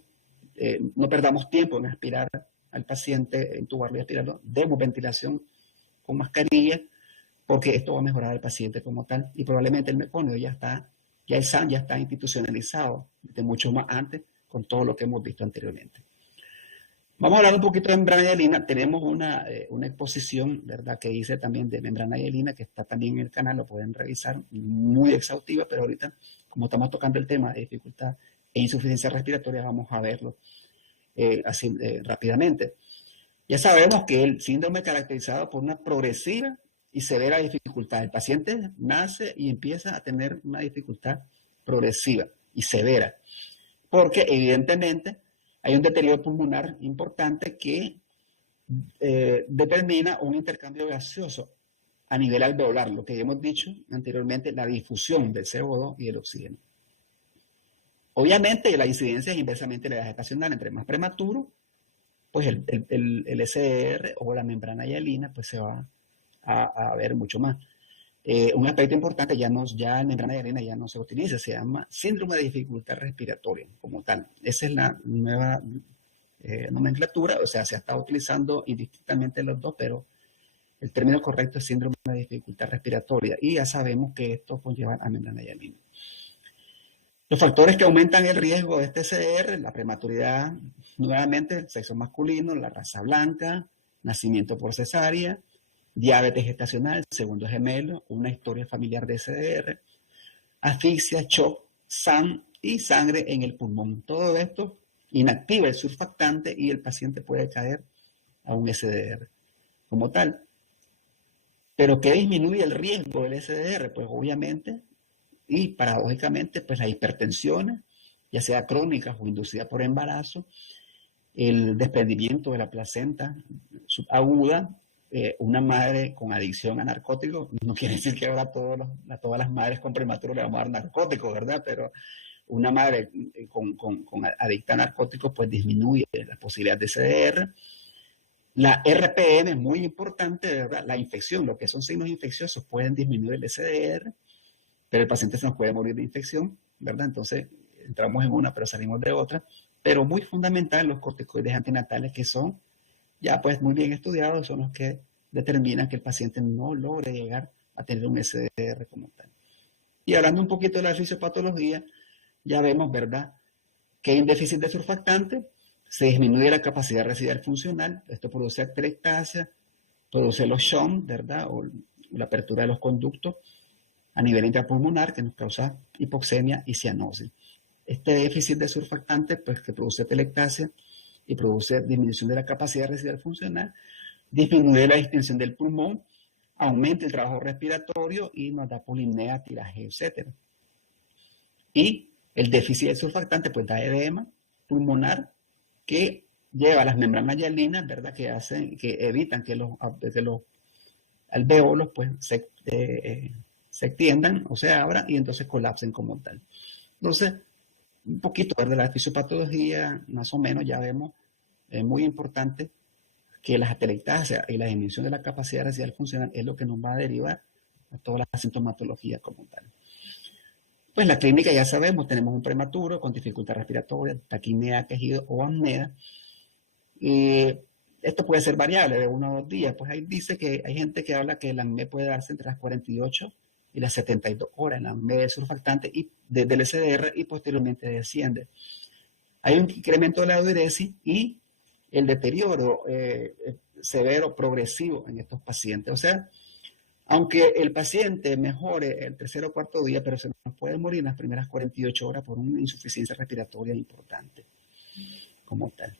no perdamos tiempo en aspirar al paciente, entubarlo y aspirarlo, demos ventilación con mascarilla, porque esto va a mejorar al paciente como tal, y probablemente el meconio ya el SAN ya está institucionalizado de mucho más antes con todo lo que hemos visto anteriormente. Vamos a hablar un poquito de membrana hialina. Tenemos una exposición, ¿verdad?, que hice también de membrana hialina, que está también en el canal, lo pueden revisar, muy exhaustiva, pero ahorita, como estamos tocando el tema de dificultad e insuficiencia respiratoria, vamos a verlo así rápidamente. Ya sabemos que el síndrome es caracterizado por una progresiva y severa dificultad. El paciente nace y empieza a tener una dificultad progresiva y severa, porque evidentemente hay un deterioro pulmonar importante que determina un intercambio gaseoso a nivel alveolar, lo que ya hemos dicho anteriormente, la difusión del CO2 y el oxígeno. Obviamente la incidencia es inversamente la edad gestacional, entre más prematuro, pues el SDR o la membrana hialina pues se va a ver mucho más. Un aspecto importante, ya en membrana hialina ya no se utiliza, se llama síndrome de dificultad respiratoria como tal. Esa es la nueva nomenclatura, o sea, se ha estado utilizando indistintamente los dos, pero el término correcto es síndrome de dificultad respiratoria y ya sabemos que esto conlleva a membrana hialina. Los factores que aumentan el riesgo de este SDR, la prematuridad, nuevamente, el sexo masculino, la raza blanca, nacimiento por cesárea, diabetes gestacional, segundo gemelo, una historia familiar de SDR, asfixia, shock, SAM y sangre en el pulmón. Todo esto inactiva el surfactante y el paciente puede caer a un SDR como tal. ¿Pero qué disminuye el riesgo del SDR? Pues obviamente y paradójicamente, pues las hipertensiones, ya sea crónicas o inducidas por embarazo, el desprendimiento de la placenta subaguda, una madre con adicción a narcóticos, no quiere decir que ahora a todas las madres con prematuro le vamos a dar narcóticos, ¿verdad? Pero una madre con adicta a narcóticos, pues disminuye las posibilidades de CDR. La RPM es muy importante, ¿verdad? La infección, lo que son signos infecciosos, pueden disminuir el SDR, pero el paciente se nos puede morir de infección, ¿verdad? Entonces, entramos en una, pero salimos de otra. Pero muy fundamental los corticoides antinatales, que son ya pues muy bien estudiados, son los que determinan que el paciente no logre llegar a tener un SDR como tal. Y hablando un poquito de la fisiopatología, ya vemos, ¿verdad?, que hay un déficit de surfactante, se disminuye la capacidad residual funcional, esto produce atelectasia, produce los SHON, ¿verdad?, o la apertura de los conductos a nivel intrapulmonar, que nos causa hipoxemia y cianosis. Este déficit de surfactante, pues que produce atelectasia y produce disminución de la capacidad residual funcional, disminuye la distensión del pulmón, aumenta el trabajo respiratorio y nos da polimnea, tiraje, etc. Y el déficit de surfactante, pues da edema pulmonar que lleva a las membranas hialinas, ¿verdad?, que evitan que los alvéolos pues se extiendan o se abran y entonces colapsen como tal. Entonces, un poquito de la fisiopatología, más o menos ya vemos, es muy importante que las atelectasias y la disminución de la capacidad residual funcional es lo que nos va a derivar a toda la sintomatología como tal. Pues la clínica ya sabemos, tenemos un prematuro con dificultad respiratoria, taquipnea, quejido o apnea. Esto puede ser variable de 1 a 2 días. Pues ahí dice que hay gente que habla que la ANME puede darse entre las 48 y las 72 horas, la ANME del surfactante y del SDR, y posteriormente desciende. Hay un incremento de la diuresis y el deterioro severo progresivo en estos pacientes. O sea, aunque el paciente mejore el tercer o cuarto día, pero se nos puede morir en las primeras 48 horas por una insuficiencia respiratoria importante como tal.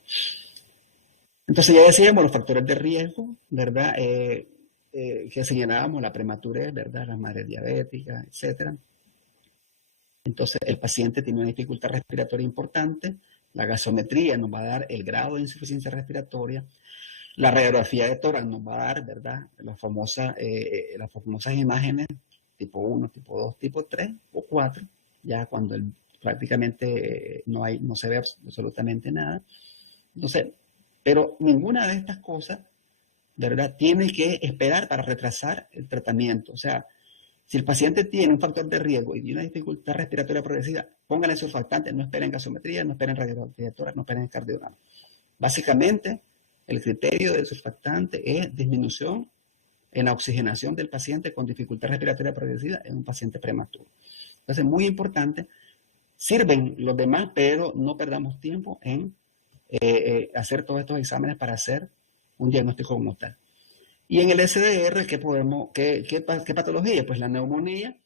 Entonces ya decíamos los factores de riesgo, ¿verdad? Que señalábamos, la prematurez, ¿verdad? Las madres diabéticas, etcétera. Entonces el paciente tiene una dificultad respiratoria importante, la gasometría nos va a dar el grado de insuficiencia respiratoria, la radiografía de tórax nos va a dar, ¿verdad? Las famosas imágenes tipo 1, tipo 2, tipo 3 o 4, ya cuando prácticamente no se ve absolutamente nada. Entonces, pero ninguna de estas cosas, ¿verdad?, tiene que esperar para retrasar el tratamiento. O sea, si el paciente tiene un factor de riesgo y una dificultad respiratoria progresiva, pónganle surfactante, no esperen gasometría, no esperen radiografía de tórax, no esperen cardiograma. Básicamente, el criterio del surfactante es disminución en la oxigenación del paciente con dificultad respiratoria progresiva en un paciente prematuro. Entonces, muy importante, sirven los demás, pero no perdamos tiempo en hacer todos estos exámenes para hacer un diagnóstico como tal. Y en el SDR, ¿qué patología? Pues la neumonía.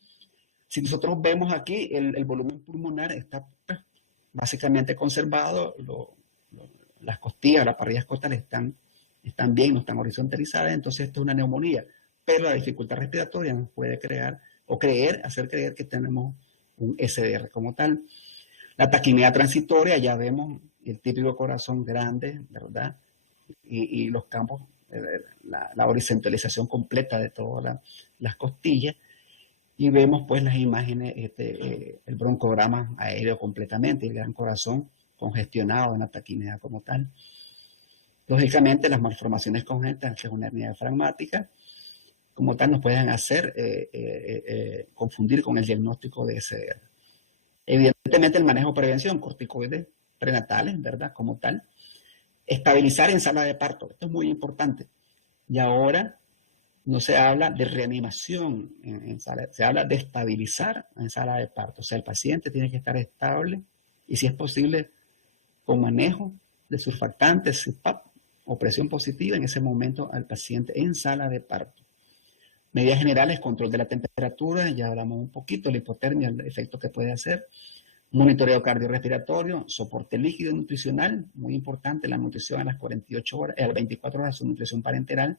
Si nosotros vemos aquí, el volumen pulmonar está pues, básicamente conservado, las costillas, las parrillas costales están bien, no están horizontalizadas, entonces esto es una neumonía. Pero la dificultad respiratoria nos puede hacer creer que tenemos un SDR como tal. La taquimia transitoria, ya vemos el típico corazón grande, ¿verdad? Y los campos, la horizontalización completa de todas las costillas. Y vemos pues las imágenes, el broncograma aéreo completamente, el gran corazón congestionado en la taquimia como tal. Lógicamente, las malformaciones congénitas, que es una hernia diafragmática, como tal, nos pueden hacer confundir con el diagnóstico de SDR. Evidentemente, el manejo de prevención, corticoides prenatales, ¿verdad? Como tal. Estabilizar en sala de parto, esto es muy importante. Y ahora no se habla de reanimación en sala, se habla de estabilizar en sala de parto. O sea, el paciente tiene que estar estable y, si es posible, con manejo de surfactantes, CPAP o presión positiva en ese momento al paciente en sala de parto. Medidas generales, control de la temperatura, ya hablamos un poquito, la hipotermia, el efecto que puede hacer. Monitoreo cardiorrespiratorio, soporte líquido nutricional, muy importante, la nutrición a las 48 horas, a las 24 horas, su nutrición parenteral,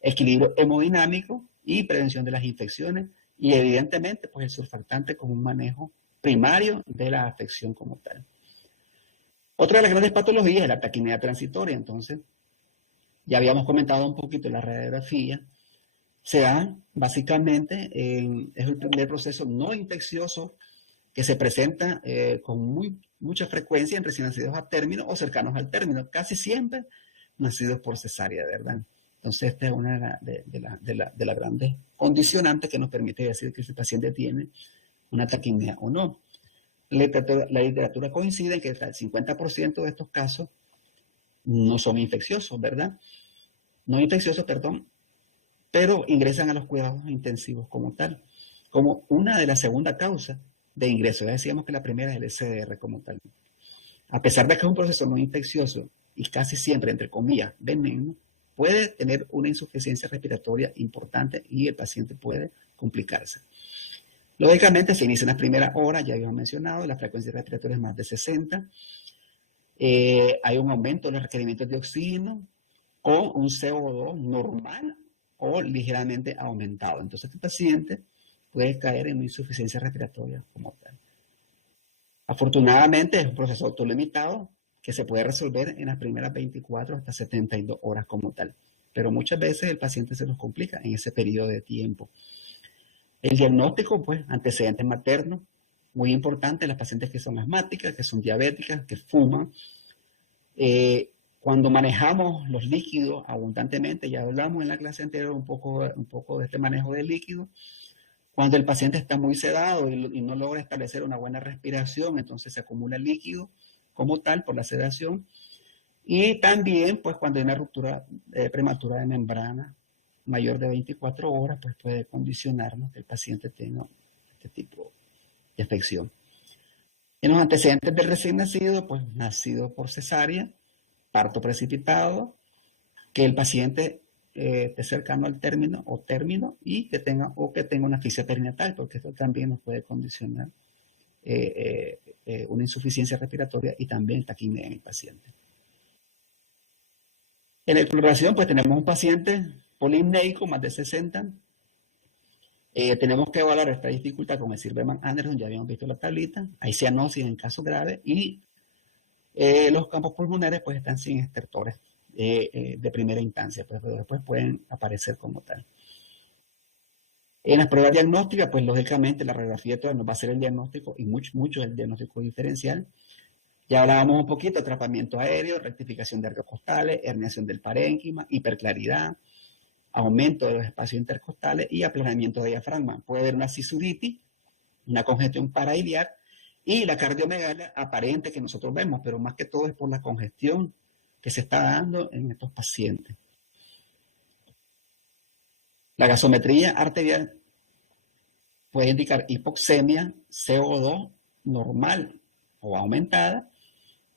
equilibrio hemodinámico y prevención de las infecciones, y evidentemente pues el surfactante como un manejo primario de la afección como tal. Otra de las grandes patologías es la taquimia transitoria. Entonces, ya habíamos comentado un poquito la radiografía, se da básicamente, es el primer proceso no infeccioso que se presenta con mucha frecuencia en recién nacidos a término o cercanos al término, casi siempre nacidos por cesárea, ¿verdad? Entonces, esta es una de las grandes condicionantes que nos permite decir que ese paciente tiene una taquimia o no. La literatura coincide en que el 50% de estos casos no son infecciosos, ¿verdad? No infecciosos, perdón, pero ingresan a los cuidados intensivos como tal, como una de las segundas causas de ingreso. Ya decíamos que la primera es el SDR como tal. A pesar de que es un proceso no infeccioso y casi siempre, entre comillas, benigno, puede tener una insuficiencia respiratoria importante y el paciente puede complicarse. Lógicamente, se inicia en las primeras horas, ya habíamos mencionado, la frecuencia respiratoria es más de 60. Hay un aumento de los requerimientos de oxígeno con un CO2 normal o ligeramente aumentado. Entonces, este paciente puede caer en una insuficiencia respiratoria como tal. Afortunadamente, es un proceso autolimitado que se puede resolver en las primeras 24 hasta 72 horas como tal. Pero muchas veces el paciente se nos complica en ese periodo de tiempo. El diagnóstico, pues, antecedentes maternos, muy importante, las pacientes que son asmáticas, que son diabéticas, que fuman. Cuando manejamos los líquidos abundantemente, ya hablamos en la clase anterior un poco de este manejo de líquidos. Cuando el paciente está muy sedado y no logra establecer una buena respiración, entonces se acumula líquido como tal por la sedación. Y también, pues cuando hay una ruptura prematura de membrana mayor de 24 horas, pues puede condicionarnos que el paciente tenga este tipo de afección. En los antecedentes del recién nacido, pues nacido por cesárea, parto precipitado, que el paciente esté cercano al término y que tenga una asfixia perinatal, porque esto también nos puede condicionar una insuficiencia respiratoria y también taquipnea en el paciente. En la exploración, pues tenemos un paciente polipneico, más de 60. Tenemos que evaluar esta dificultad con el Silberman-Anderson, ya habíamos visto la tablita. Hay cianosis en caso grave y los campos pulmonares pues están sin estertores de primera instancia, pues, pero después pueden aparecer como tal. En las pruebas diagnósticas, pues lógicamente la radiografía toda nos va a hacer el diagnóstico y mucho el diagnóstico diferencial. Ya hablábamos un poquito de atrapamiento aéreo, rectificación de arteriocostales, herniación del parénquima, hiperclaridad, aumento de los espacios intercostales y aplanamiento de diafragma. Puede haber una cisuritis, una congestión parailiar y la cardiomegalia aparente que nosotros vemos, pero más que todo es por la congestión que se está dando en estos pacientes. La gasometría arterial puede indicar hipoxemia, CO2 normal o aumentada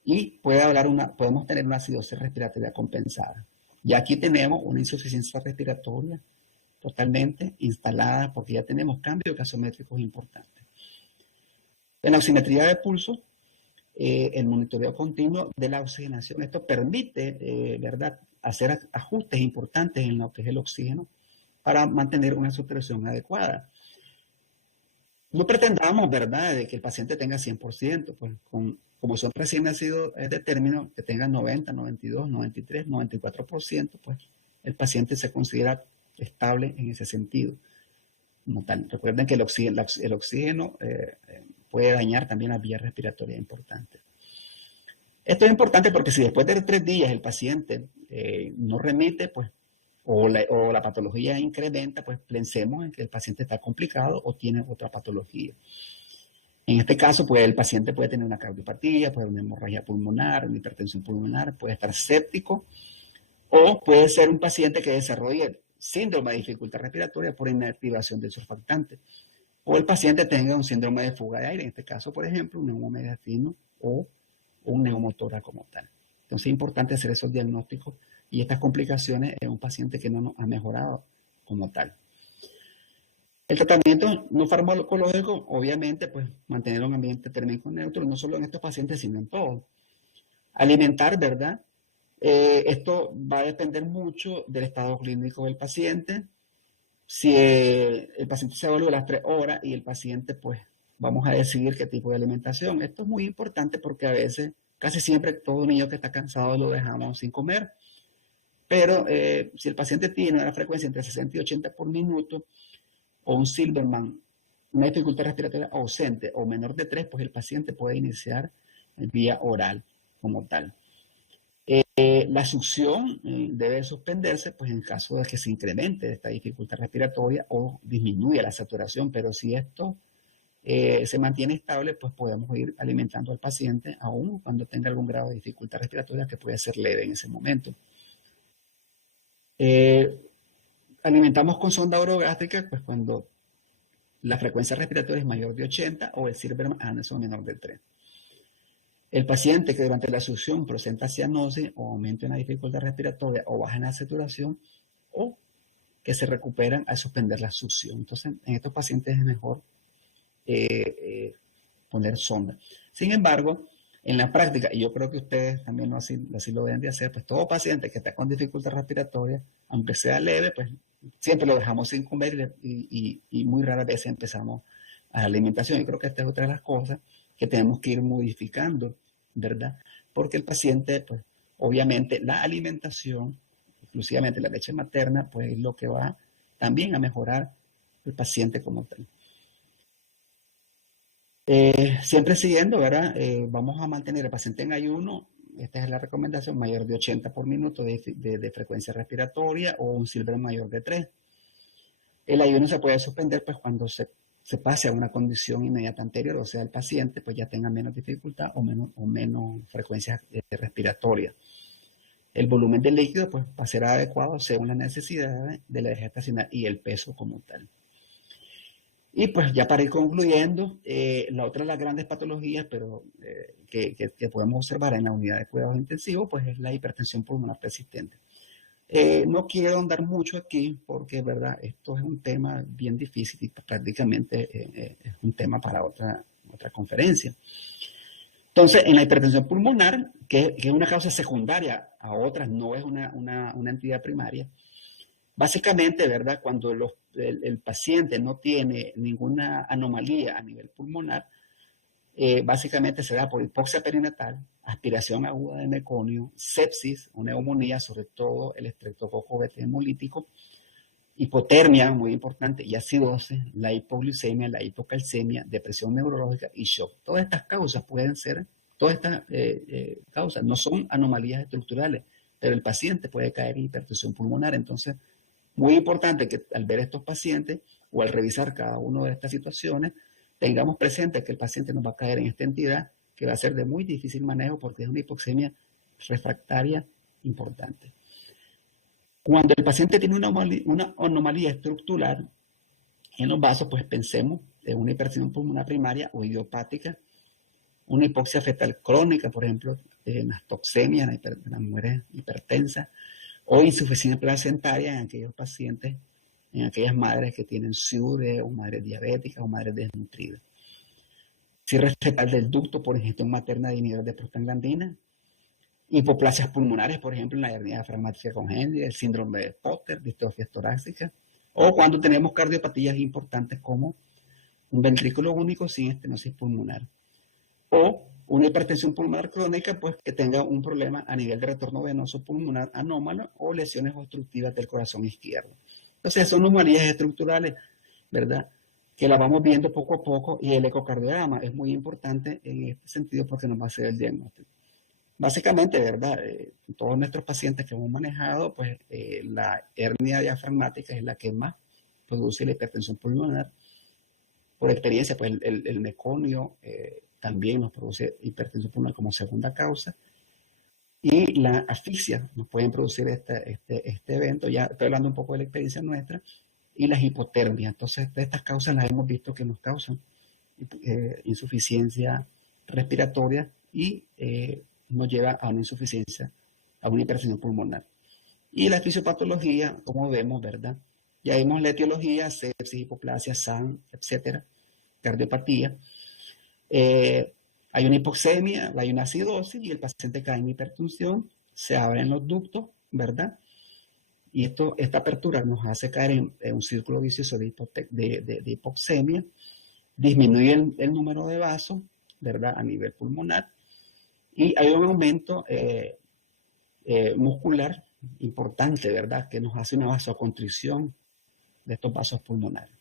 y podemos tener una acidosis respiratoria compensada. Y aquí tenemos una insuficiencia respiratoria totalmente instalada porque ya tenemos cambios gasométricos importantes. En la oximetría de pulso, el monitoreo continuo de la oxigenación, esto permite, ¿verdad?, hacer ajustes importantes en lo que es el oxígeno para mantener una saturación adecuada. No pretendamos, ¿verdad?, de que el paciente tenga 100%, pues como son recién nacidos de término, que tengan 90, 92, 93, 94%, pues el paciente se considera estable en ese sentido. Como tal. Recuerden que el oxígeno puede dañar también las vías respiratorias importantes. Esto es importante porque si después de 3 días el paciente no remite, pues, o la patología incrementa, pues pensemos en que el paciente está complicado o tiene otra patología. En este caso, pues el paciente puede tener una cardiopatía, puede tener una hemorragia pulmonar, una hipertensión pulmonar, puede estar séptico, o puede ser un paciente que desarrolle síndrome de dificultad respiratoria por inactivación del surfactante, o el paciente tenga un síndrome de fuga de aire, en este caso, por ejemplo, un neumomediastino o un neumotora como tal. Entonces es importante hacer esos diagnósticos y estas complicaciones en un paciente que no nos ha mejorado como tal. El tratamiento no farmacológico, obviamente, pues mantener un ambiente térmico neutro, no solo en estos pacientes, sino en todos. Alimentar, ¿verdad? Esto va a depender mucho del estado clínico del paciente. Si el paciente se evalúa a las 3 horas y el paciente, pues, vamos a decidir qué tipo de alimentación. Esto es muy importante porque a veces, casi siempre, todo niño que está cansado lo dejamos sin comer. Pero si el paciente tiene una frecuencia entre 60 y 80 por minuto, o un Silberman, una dificultad respiratoria ausente o menor de 3, pues el paciente puede iniciar vía oral como tal. La succión debe suspenderse pues en caso de que se incremente esta dificultad respiratoria o disminuya la saturación, pero si esto se mantiene estable, pues podemos ir alimentando al paciente aún cuando tenga algún grado de dificultad respiratoria que puede ser leve en ese momento. Alimentamos con sonda orogástrica pues cuando la frecuencia respiratoria es mayor de 80 o el Silberman-Anderson menor de 3. El paciente que durante la succión presenta cianosis o aumento en la dificultad respiratoria o baja en la saturación o que se recuperan al suspender la succión. Entonces, en estos pacientes es mejor poner sonda. Sin embargo, en la práctica, y yo creo que ustedes también así lo deben de hacer, pues todo paciente que está con dificultad respiratoria, aunque sea leve, pues siempre lo dejamos sin comer y muy raras veces empezamos a la alimentación. Y creo que esta es otra de las cosas que tenemos que ir modificando, ¿verdad? Porque el paciente, pues obviamente la alimentación, exclusivamente la leche materna, pues es lo que va también a mejorar el paciente como tal. Siempre siguiendo, ¿verdad? Vamos a mantener al paciente en ayuno. Esta es la recomendación, mayor de 80 por minuto de frecuencia respiratoria o un Silberman mayor de 3. El ayuno se puede suspender pues cuando se pase a una condición inmediata anterior, o sea, el paciente pues ya tenga menos dificultad o menos frecuencia respiratoria. el volumen del líquido pues, va a ser adecuado según las necesidades de la eje estacional y el peso como tal. Y pues ya para ir concluyendo, la otra de las grandes patologías pero, que podemos observar en la unidad de cuidados intensivos pues es la hipertensión pulmonar persistente. No quiero andar mucho aquí porque, verdad, esto es un tema bien difícil y prácticamente es un tema para otra conferencia. Entonces, en la hipertensión pulmonar, que es una causa secundaria a otras, no es una entidad primaria, básicamente, ¿verdad? Cuando el paciente no tiene ninguna anomalía a nivel pulmonar, básicamente se da por hipoxia perinatal, aspiración aguda de meconio, sepsis o neumonía, sobre todo el estreptococo beta hemolítico, hipotermia, muy importante, y acidosis, la hipoglucemia, la hipocalcemia, depresión neurológica y shock. Todas estas causas pueden ser, todas estas causas no son anomalías estructurales, pero el paciente puede caer en hipertensión pulmonar. Entonces, muy importante que al ver estos pacientes o al revisar cada una de estas situaciones, tengamos presente que el paciente nos va a caer en esta entidad que va a ser de muy difícil manejo porque es una hipoxemia refractaria importante. Cuando el paciente tiene una anomalía estructural en los vasos, pues pensemos en una hipertensión pulmonar primaria o idiopática, una hipoxia fetal crónica, por ejemplo, nastoxemia en las mujeres hipertensas, o insuficiencia placentaria en aquellos pacientes, en aquellas madres que tienen SIUDE o madres diabéticas o madres desnutridas. Cierre fetal del ducto por ingestión materna de inhibidores de prostaglandina, hipoplasias pulmonares, por ejemplo, en la hernia diafragmática congénita, el síndrome de Potter, distrofia torácica, o cuando tenemos cardiopatías importantes como un ventrículo único sin estenosis pulmonar, o una hipertensión pulmonar crónica, pues que tenga un problema a nivel de retorno venoso pulmonar anómalo o lesiones obstructivas del corazón izquierdo. Entonces, son anomalías estructurales, ¿verdad? Que las vamos viendo poco a poco, y el ecocardiograma es muy importante en este sentido porque nos va a hacer el diagnóstico. Básicamente, ¿verdad? Todos nuestros pacientes que hemos manejado, pues la hernia diafragmática es la que más produce la hipertensión pulmonar. Por experiencia, pues el meconio también nos produce hipertensión pulmonar como segunda causa. Y la asfixia nos pueden producir este evento. Ya estoy hablando un poco de la experiencia nuestra. Y las hipotermias. Entonces, estas causas las hemos visto que nos causan insuficiencia respiratoria y nos lleva a una insuficiencia, a una hipertensión pulmonar. Y la fisiopatología, como vemos, ¿verdad? Ya vimos la etiología, sepsis, hipoplasia, SAN, etcétera, cardiopatía. Hay una hipoxemia, hay una acidosis y el paciente cae en hipertensión, se abren los ductos, ¿verdad? Y esta apertura nos hace caer en un círculo vicioso de hipoxemia, disminuye el número de vasos, ¿verdad? A nivel pulmonar. Y hay un aumento muscular importante, ¿verdad? Que nos hace una vasoconstricción de estos vasos pulmonares.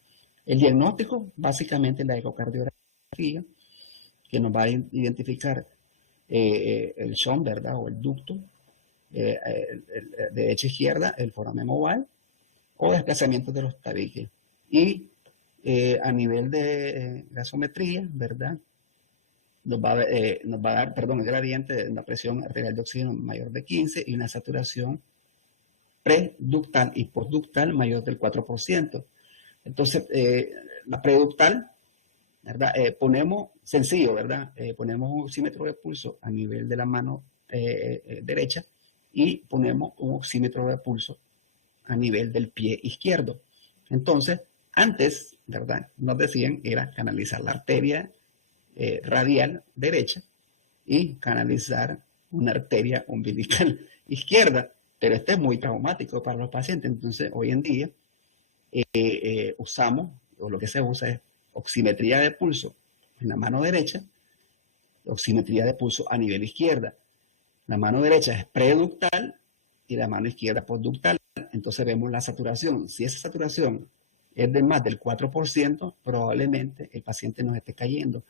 El diagnóstico, básicamente la ecocardiografía, que nos va a identificar el shunt, ¿verdad? O el ducto, de derecha a izquierda, el foramen oval, o desplazamiento de los tabiques. Y a nivel de gasometría, ¿verdad? Nos va a dar, el gradiente de una presión arterial de oxígeno mayor de 15 y una saturación preductal y postductal mayor del 4%. Entonces, la preductal, ¿verdad? Ponemos, sencillo, ¿verdad? Ponemos un oxímetro de pulso a nivel de la mano derecha y ponemos un oxímetro de pulso a nivel del pie izquierdo. Entonces, antes, ¿verdad? Nos decían era canalizar la arteria radial derecha y canalizar una arteria umbilical izquierda, pero este es muy traumático para los pacientes. Entonces, hoy en día usamos, o lo que se usa es oximetría de pulso en la mano derecha, oximetría de pulso a nivel izquierda. La mano derecha es preductal y la mano izquierda postductal. Entonces vemos la saturación. Si esa saturación es de más del 4%, probablemente el paciente nos esté cayendo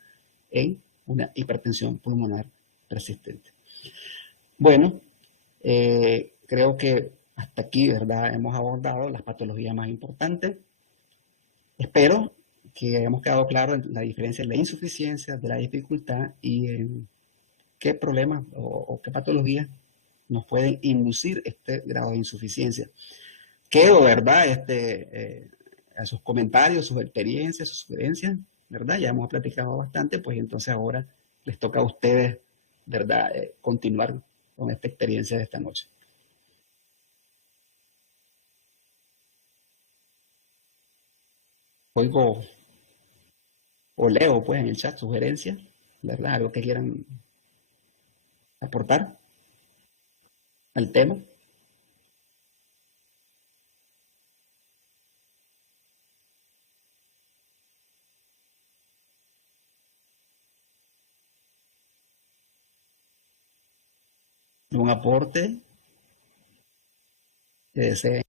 en una hipertensión pulmonar persistente. Bueno, creo que hasta aquí, ¿verdad? Hemos abordado las patologías más importantes. Espero que hayamos quedado claro en la diferencia en la insuficiencia, de la dificultad y en qué problemas o qué patologías nos pueden inducir este grado de insuficiencia. Quedo, ¿verdad? A sus comentarios, sus experiencias, sus sugerencias, ¿verdad? Ya hemos platicado bastante, pues entonces ahora les toca a ustedes, ¿verdad? Continuar con esta experiencia de esta noche. Oigo o leo, pues, en el chat sugerencias, ¿verdad? Algo que quieran aportar al tema. Un aporte que deseen.